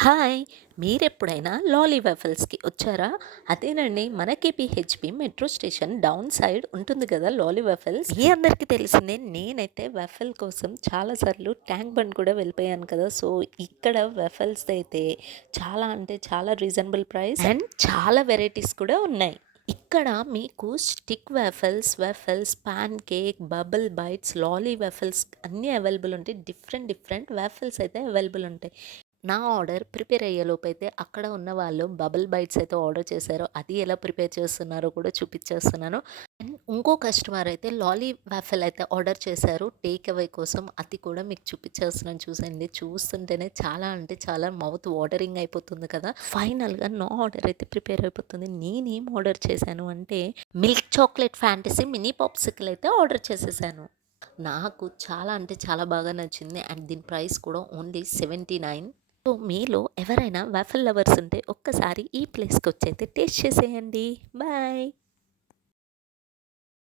Hi! మీరెప్పుడైనా లాలీ వెఫల్స్‌కి వచ్చారా? అదేనండి మన KPHB metro station down side ఉంటుంది కదా! లాలీ వెఫల్స్. మీ అందరికీ తెలిసిందే. నేనైతే వెఫల్ కోసం చాలా సార్లు ట్యాంక్ బండ్ కూడా వెళ్ళిపోయాను కదా! సో, ఇక్కడ వెఫల్స్‌దయితే చాలా అంటే చాలా రీజనబుల్ ప్రైస్ అండ్ చాలా వెరైటీస్ కూడా ఉన్నాయి. ఇక్కడ మీకు stick waffles, pancake, bubble bites, lolly waffles అన్నీ అవైలబుల్ ఉంటాయి. డిఫరెంట్ డిఫరెంట్ వెఫల్స్ అయితే అవైలబుల్ ఉంటాయి. నా ఆర్డర్ ప్రిపేర్ అయ్యేలోపైతే అక్కడ ఉన్న వాళ్ళు బబుల్ బైట్స్ అయితే ఆర్డర్ చేశారో, అది ఎలా ప్రిపేర్ చేస్తున్నారో కూడా చూపిచ్చేస్తున్నాను. అండ్ ఇంకో కస్టమర్ అయితే లాలీ వాఫెల్ అయితే ఆర్డర్ చేశారు టేక్ అవే కోసం. అది కూడా మీకు చూపిచ్చేస్తున్నాను చూసేయండి. చూస్తుంటేనే చాలా అంటే చాలా మౌత్ వాటరింగ్ అయిపోతుంది కదా! ఫైనల్‌గా నా ఆర్డర్ అయితే ప్రిపేర్ అయిపోతుంది. నేనేం ఆర్డర్ చేశాను అంటే milk chocolate fantasy mini popsicle అయితే ఆర్డర్ చేసేసాను. నాకు చాలా అంటే చాలా బాగా నచ్చింది. అండ్ దీని ప్రైస్ కూడా ఓన్లీ 79. సో, మీలో ఎవరైనా వాఫల్ లవర్స్ ఉంటే ఒక్కసారి ఈ ప్లేస్‌కొచ్చైతే టేస్ట్ చేసేయండి. బాయ్.